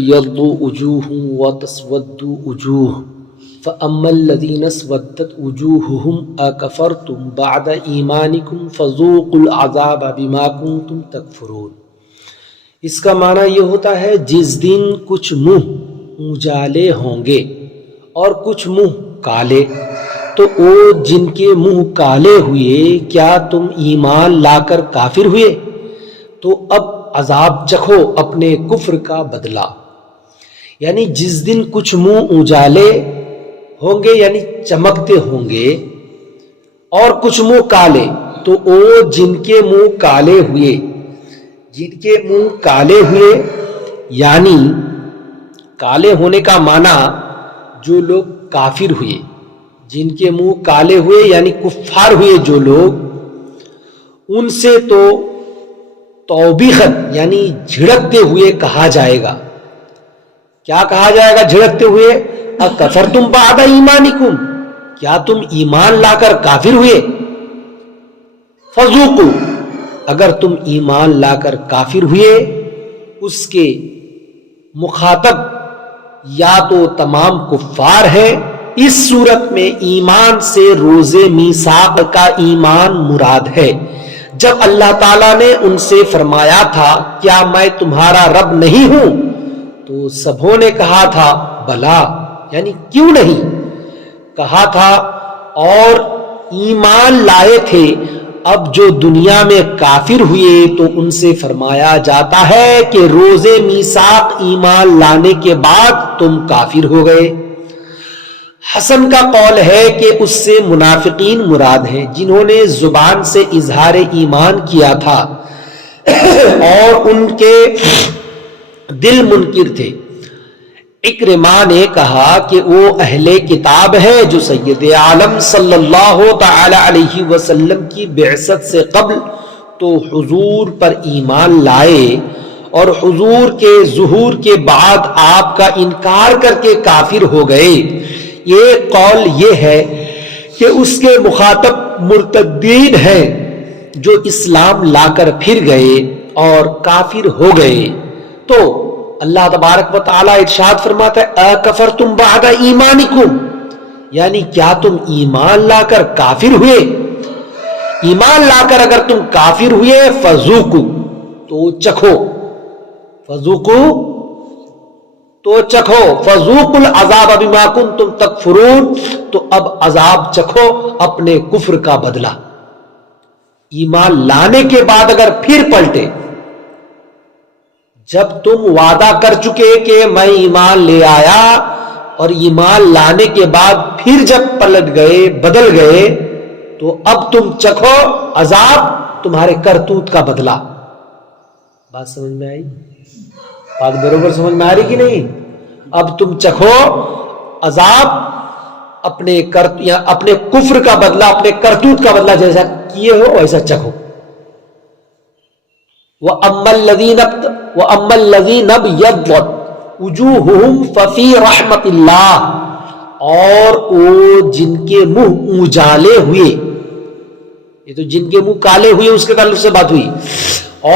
تبيض وجوه وتسود وجوه فأما الذين اسودت وجوههم أكفرتم بعد إيمانكم فذوقوا العذاب بما كنتم تكفرون۔ اس کا معنی یہ ہوتا ہے جس دن کچھ منہ اجالے ہوں گے اور کچھ منہ کالے، تو وہ جن کے منہ کالے ہوئے کیا تم ایمان لا کر کافر ہوئے؟ تو اب عذاب چکھو اپنے کفر کا بدلہ۔ یعنی جس دن کچھ منہ اجالے ہوں گے یعنی چمکتے ہوں گے اور کچھ منہ کالے، تو وہ جن کے منہ کالے ہوئے، جن کے منہ کالے ہوئے یعنی کالے ہونے کا معنی جو لوگ کافر ہوئے، جن کے منہ کالے ہوئے یعنی کفار ہوئے جو لوگ، ان سے تو توبیخت یعنی جھڑکتے ہوئے کہا جائے گا۔ کیا کہا جائے گا جھڑکتے ہوئے؟ اکفرتم بعد ایمانکم، کیا تم ایمان لا کر کافر ہوئے؟ فذوقوا، اگر تم ایمان لا کر کافر ہوئے، اس کے مخاطب یا تو تمام کفار ہیں۔ اس صورت میں ایمان سے روز میثاق کا ایمان مراد ہے۔ جب اللہ تعالیٰ نے ان سے فرمایا تھا کیا میں تمہارا رب نہیں ہوں، تو سبھوں نے کہا تھا بلا، یعنی کیوں نہیں کہا تھا، اور ایمان لائے تھے۔ اب جو دنیا میں کافر ہوئے تو ان سے فرمایا جاتا ہے کہ روز میثاق ایمان لانے کے بعد تم کافر ہو گئے۔ حسن کا قول ہے کہ اس سے منافقین مراد ہیں جنہوں نے زبان سے اظہار ایمان کیا تھا اور ان کے دل منکر تھے۔ اکرمہ نے کہا کہ وہ اہل کتاب ہے جو سید عالم صلی اللہ تعالی علیہ وسلم کی بعثت سے قبل تو حضور پر ایمان لائے اور حضور کے ظہور کے بعد آپ کا انکار کر کے کافر ہو گئے۔ یہ قول یہ ہے کہ اس کے مخاطب مرتدین ہیں جو اسلام لا کر پھر گئے اور کافر ہو گئے۔ تو اللہ تبارک و تعالیٰ ارشاد فرماتا ہے اکفرتم بعد ایمانکم، یعنی کیا تم ایمان لا کر کافر ہوئے؟ ایمان لا کر اگر تم کافر ہوئے فذوقوا، تو چکھو، فذوقوا تو چکھو، فذوقوا العذاب بما کنتم تکفرون، تو اب عذاب چکھو اپنے کفر کا بدلہ۔ ایمان لانے کے بعد اگر پھر پلٹے، جب تم وعدہ کر چکے کہ میں ایمان لے آیا اور ایمان لانے کے بعد پھر جب پلٹ گئے بدل گئے، تو اب تم چکھو عذاب تمہارے کرتوت کا بدلہ۔ بات سمجھ میں آئی؟ بات برابر سمجھ میں آ رہی کہ نہیں؟ اب تم چکھو عذاب اپنے کفر کا بدلہ، اپنے کرتوت کا بدلہ، جیسا کیے ہو ویسا چکھو۔ وَأَمَّا الَّذِينَ ابْيَضَّتْ وُجُوهُهُمْ فَفِي رَحْمَةِ اللَّهِ، اور وہ جن کے منہ اجالے ہوئے، یہ تو جن کے منہ کالے ہوئے اس کے تعلق سے بات ہوئی،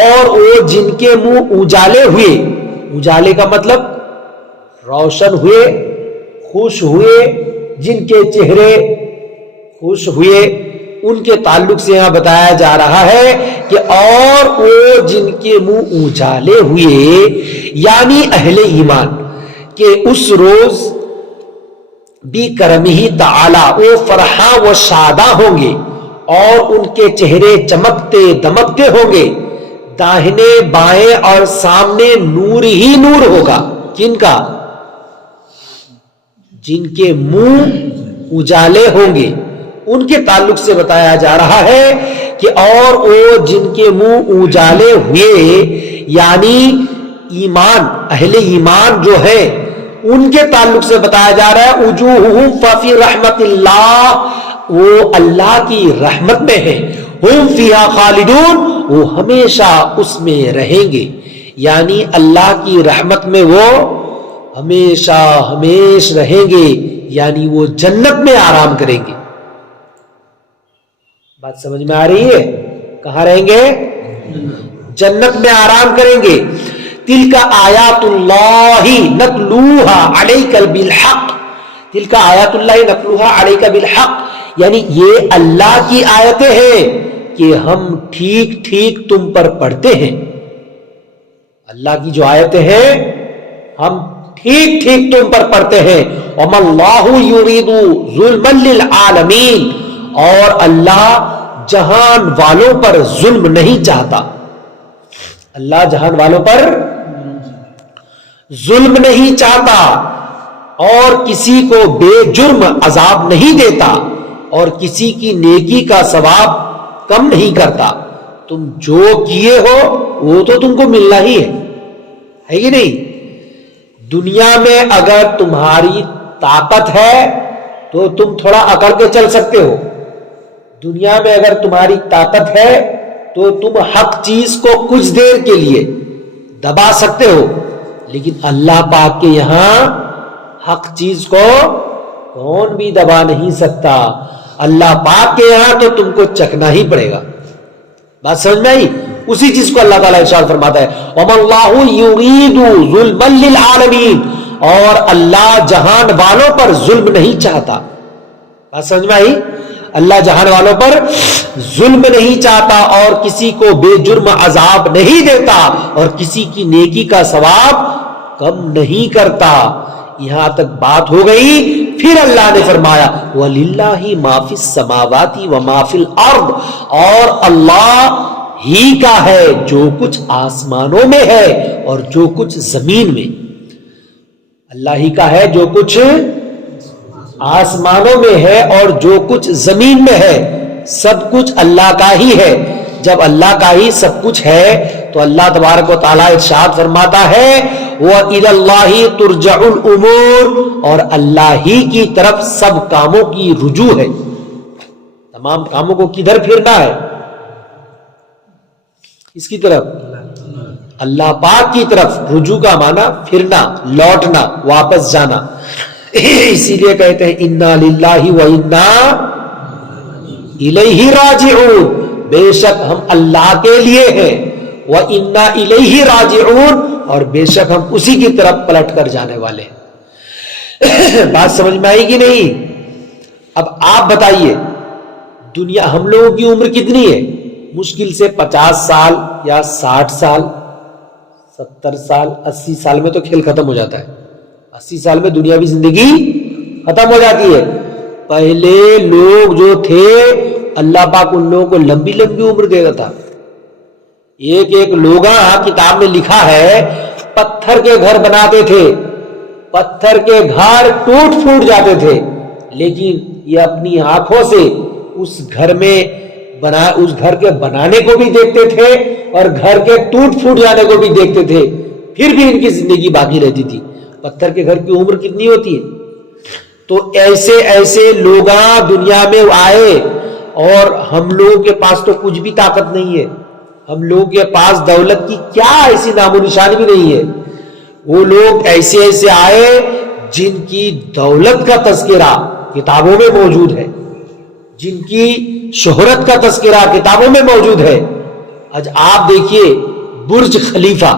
اور وہ جن کے منہ اجالے ہوئے، اجالے کا مطلب روشن ہوئے، خوش ہوئے، جن کے چہرے خوش ہوئے، ان کے تعلق سے یہاں بتایا جا رہا ہے کہ اور وہ جن کے منہ اجالے ہوئے یعنی اہل ایمان، کہ اس روز بھی کرمہ تعالی وہ فرحاں و شاداں ہوں گے اور ان کے چہرے چمکتے دمکتے ہوں گے، داہنے بائیں اور سامنے نور ہی نور ہوگا۔ کن کا؟ جن کے منہ اجالے ہوں گے ان کے تعلق سے بتایا جا رہا ہے کہ اور وہ جن کے منہ اجالے ہوئے یعنی ایمان، اہل ایمان جو ہے ان کے تعلق سے بتایا جا رہا ہے وجوہہم ففی رحمت اللہ، وہ اللہ کی رحمت میں ہیں، ہم فیہا خالدون، وہ ہمیشہ اس میں رہیں گے، یعنی اللہ کی رحمت میں وہ ہمیشہ ہمیش رہیں گے، یعنی وہ جنت میں آرام کریں گے۔ بات سمجھ میں آ رہی ہے؟ کہاں رہیں گے؟ جنت میں آرام کریں گے۔ تلک آیات اللہ نتلوہا علیک بالحق، تلک آیات اللہ نتلوہا علیک بالحق، یعنی یہ اللہ کی آیتیں ہیں کہ ہم ٹھیک ٹھیک تم پر پڑھتے ہیں. اللہ کی جو آیتیں ہیں ہم ٹھیک ٹھیک تم پر پڑھتے ہیں. وَمَا اللَّهُ يُرِيدُ ظُلْمًا لِلْعَالَمِينَ، اور اللہ جہان والوں پر ظلم نہیں چاہتا. اللہ جہان والوں پر ظلم نہیں چاہتا اور کسی کو بے جرم عذاب نہیں دیتا اور کسی کی نیکی کا ثواب کم نہیں کرتا. تم جو کیے ہو وہ تو تم کو ملنا ہی ہے کہ نہیں؟ دنیا میں اگر تمہاری طاقت ہے تو تم تھوڑا اکڑ کے چل سکتے ہو. دنیا میں اگر تمہاری طاقت ہے تو تم حق چیز کو کچھ دیر کے لیے دبا سکتے ہو، لیکن اللہ پاک کے یہاں حق چیز کو کون بھی دبا نہیں سکتا. اللہ پاک کے یہاں تو تم کو چکنا ہی پڑے گا. بات سمجھ میں آئی؟ اسی چیز کو اللہ تعالیٰ ارشاد فرماتا ہے وَمَا اللَّهُ يُرِيدُ ظُلْمًا لِلْعَالَمِينَ، اور اللہ جہان والوں پر ظلم نہیں چاہتا. بات سمجھ میں آئی؟ اللہ جہان والوں پر ظلم نہیں چاہتا اور کسی کو بے جرم عذاب نہیں دیتا اور کسی کی نیکی کا ثواب کم نہیں کرتا. یہاں تک بات ہو گئی. پھر اللہ نے فرمایا وَلِلَّهِ مَا فِي السَّمَاوَاتِ وَمَا فِي الْأَرْضِ، اور اللہ ہی کا ہے جو کچھ آسمانوں میں ہے اور جو کچھ زمین میں. اللہ ہی کا ہے جو کچھ آسمانوں میں ہے اور جو کچھ زمین میں ہے. سب کچھ اللہ کا ہی ہے. جب اللہ کا ہی سب کچھ ہے تو اللہ تبارک و تعالیٰ ارشاد فرماتا ہے وَإِلَى اللَّهِ تُرْجَعُ الْأُمُورُ، اور اللہ ہی کی طرف سب کاموں کی رجوع ہے. تمام کاموں کو کدھر پھرنا ہے؟ اس کی طرف، اللہ پاک کی طرف. رجوع کا معنی پھرنا، لوٹنا، واپس جانا. اسی لیے کہتے ہیں اِنَّا لِلَّهِ وَإِنَّا إِلَيْهِ رَاجِعُونَ، بے شک ہم اللہ کے لیے ہیں. وَإِنَّا إِلَيْهِ رَاجِعُونَ، اور بے شک ہم اسی کی طرف پلٹ کر جانے والے ہیں. بات سمجھ میں آئی کہ نہیں؟ اب آپ بتائیے دنیا، ہم لوگوں کی عمر کتنی ہے؟ مشکل سے 50 سال یا 60 سال، 70 سال، 80 سال میں تو کھیل ختم ہو جاتا ہے. 80 سال میں دنیاوی زندگی ختم ہو جاتی ہے. پہلے لوگ جو تھے اللہ پاک ان لوگوں کو لمبی لمبی عمر دیتا تھا. ایک لوگاں کتاب میں لکھا ہے پتھر کے گھر بناتے تھے، پتھر کے گھر ٹوٹ پھوٹ جاتے تھے، لیکن یہ اپنی آنکھوں سے اس گھر میں اس گھر کے بنانے کو بھی دیکھتے تھے اور گھر کے ٹوٹ پھوٹ جانے کو بھی دیکھتے تھے، پھر بھی ان کی زندگی باقی رہتی تھی. پتھر کے گھر کی عمر کتنی ہوتی ہے؟ تو ایسے لوگاں دنیا میں آئے اور ہم لوگوں کے پاس تو کچھ بھی طاقت نہیں ہے. ہم لوگوں کے پاس دولت کی کیا ایسی نام و نشان بھی نہیں ہے. وہ لوگ ایسے آئے جن کی دولت کا تذکرہ کتابوں میں موجود ہے، جن کی شہرت کا تذکرہ کتابوں میں موجود ہے. آج آپ دیکھیے برج خلیفہ،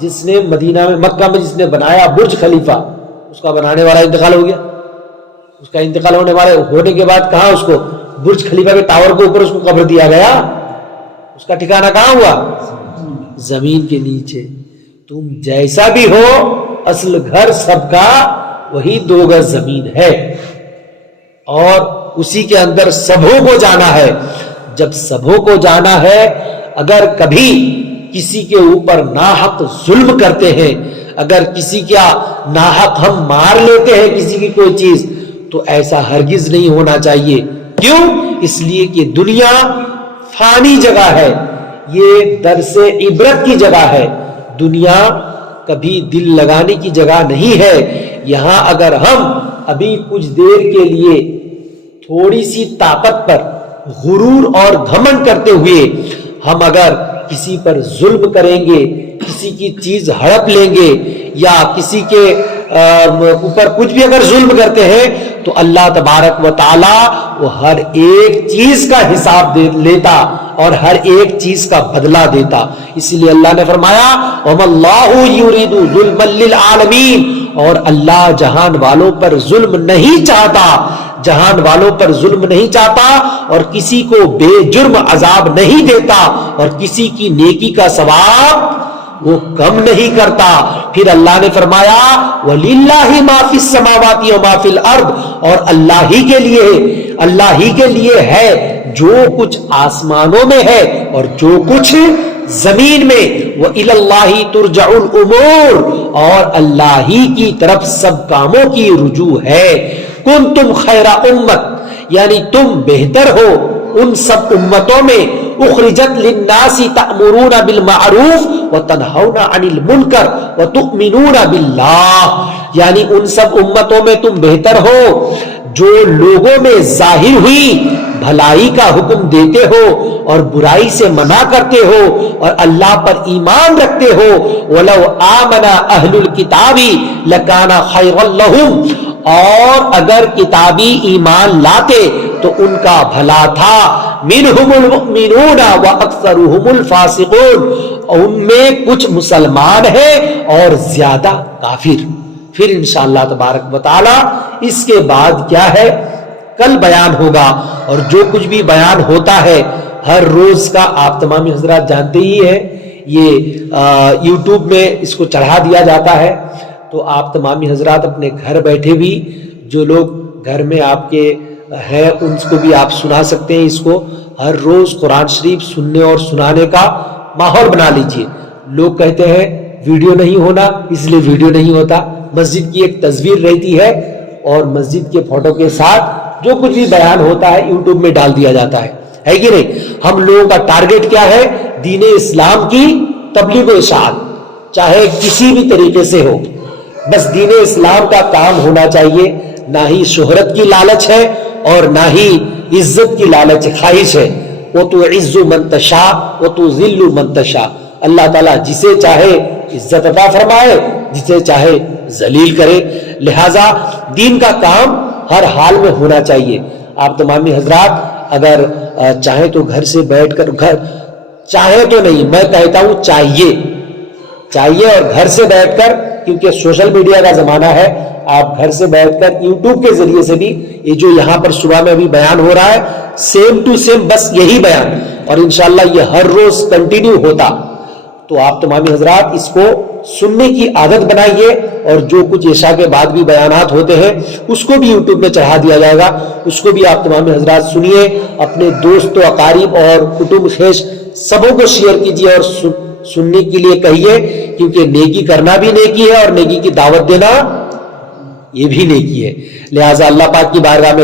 جس نے مدینہ میں مکہ میں جس نے بنایا برج خلیفہ، اس کا بنانے والا انتقال ہو گیا. اس کا انتقال ہونے کے بعد کہاں اس کو برج خلیفہ کے ٹاور کے اوپر اس کو قبر دیا گیا؟ اس کا ٹھکانہ کہاں ہوا؟ زمین کے نیچے. تم جیسا بھی ہو اصل گھر سب کا وہی 2 گز زمین ہے اور اسی کے اندر سبوں کو جانا ہے. جب سبوں کو جانا ہے، اگر کبھی کسی کے اوپر ناحق ظلم کرتے ہیں، اگر کسی کا ناحق ہم مار لیتے ہیں کسی کی کوئی چیز، تو ایسا ہرگز نہیں ہونا چاہیے. کیوں؟ اس لیے کہ دنیا فانی جگہ ہے، یہ درس عبرت کی جگہ ہے. دنیا کبھی دل لگانے کی جگہ نہیں ہے. یہاں اگر ہم ابھی کچھ دیر کے لیے تھوڑی سی طاقت پر غرور اور گھمنڈ کرتے ہوئے ہم اگر کسی پر ظلم کریں گے، کسی کی چیز ہڑپ لیں گے یا کسی کے اوپر کچھ بھی اگر ظلم کرتے ہیں تو اللہ تبارک و تعالی وہ ہر ایک چیز کا حساب لیتا اور ہر ایک چیز کا بدلہ دیتا. اسی لیے اللہ نے فرمایا وَمَا اللَّهُ يُرِيدُ ظُلْمًا لِّلْعَالَمِينَ, اور اللہ جہان والوں پر ظلم نہیں چاہتا, جہان والوں پر ظلم نہیں چاہتا اور کسی کو بے جرم عذاب نہیں دیتا اور کسی کی نیکی کا ثواب وہ کم نہیں کرتا. پھر اللہ نے فرمایا وَلِلَّهِ مَا فِي السَّمَاوَاتِ وَمَا فِي الْأَرْضِ, اور اللہ ہی کے لیے ہے جو کچھ آسمانوں میں ہے اور جو کچھ زمین میں. وَإِلَى اللَّهِ تُرْجَعُ الْأُمُورُ, اور اللہ ہی کی طرف سب کاموں کی رجوع ہے. كُنْتُمْ خَيْرَ أُمَّةٍ, یعنی تم بہتر ہو ان سب امتوں میں, اخرجت للناس تأمرون بالمعروف وتنہون عن المنکر وتؤمنون باللہ, یعنی ان سب امتوں میں تم بہتر ہو جو لوگوں میں ظاہر ہوئی بھلائی کا حکم دیتے ہو اور برائی سے منع کرتے ہو اور اللہ پر ایمان رکھتے ہو. وَلَوْ آمَنَ أَهْلُ الْكِتَابِ لَكَانَ خَيْرًا لَهُمْ, اور اگر کتابی ایمان لاتے تو ان کا بھلا تھا. مِنْهُمُ الْمُؤْمِنُونَ وَأَكْثَرُهُمُ الْفَاسِقُونَ, ان میں کچھ مسلمان ہیں اور زیادہ کافر. پھر انشاءاللہ تبارک و تعالی اس کے بعد کیا ہے کل بیان ہوگا, اور جو کچھ بھی بیان ہوتا ہے ہر روز کا آپ تمام حضرات جانتے ہی ہیں, یہ یوٹیوب میں اس کو چڑھا دیا جاتا ہے. تو آپ تمام حضرات اپنے گھر بیٹھے بھی جو لوگ گھر میں آپ کے ہیں ان کو بھی آپ سنا سکتے ہیں. اس کو ہر روز قرآن شریف سننے اور سنانے کا ماحول بنا لیجئے. لوگ کہتے ہیں ویڈیو نہیں ہونا, اس لیے ویڈیو نہیں ہوتا. مسجد کی ایک تصویر رہتی ہے اور مسجد کے فوٹو کے ساتھ جو کچھ بھی بیان ہوتا ہے یوٹیوب میں ڈال دیا جاتا ہے کہ نہیں. ہم لوگوں کا ٹارگٹ کیا ہے, دین اسلام کی تبلیغ و اشاعت, چاہے کسی بھی طریقے سے ہو, بس دین اسلام کا کام ہونا چاہیے. نہ ہی شہرت کی لالچ ہے اور نہ ہی عزت کی لالچ خواہش ہے. وَتُعِزُّ مَن تَشَاءُ وَتُذِلُّ مَن تَشَاءُ, اللہ تعالیٰ جسے چاہے عزت عطا فرمائے, جسے چاہے ذلیل کرے. لہذا دین کا کام ہر حال میں ہونا چاہیے. آپ تمامی حضرات اگر چاہیں تو گھر سے بیٹھ کر, چاہیں تو نہیں, میں کہتا ہوں چاہیے اور گھر سے بیٹھ کر, کیونکہ سوشل میڈیا کا زمانہ ہے, آپ گھر سے بیٹھ کر یوٹیوب کے ذریعے سے بھی یہ جو یہاں پر صبح میں ابھی بیان ہو رہا ہے سیم ٹو سیم بس یہی بیان, اور انشاءاللہ یہ ہر روز کنٹینیو ہوتا. تو آپ تمامی حضرات اس کو سننے کی عادت بنائیے, اور جو کچھ عشاء کے بعد بھی بیانات ہوتے ہیں اس کو بھی یوٹیوب میں چڑھا دیا جائے گا, اس کو بھی آپ تمامی حضرات سنیے. اپنے دوست و اقارب اور کٹب خیش سبوں کو شیئر کیجیے اور سننے کے لیے کہیے, کیونکہ نیکی کرنا بھی نیکی ہے اور نیکی کی دعوت دینا یہ بھی نیکی ہے. لہٰذا اللہ پاک کی بارگاہ میں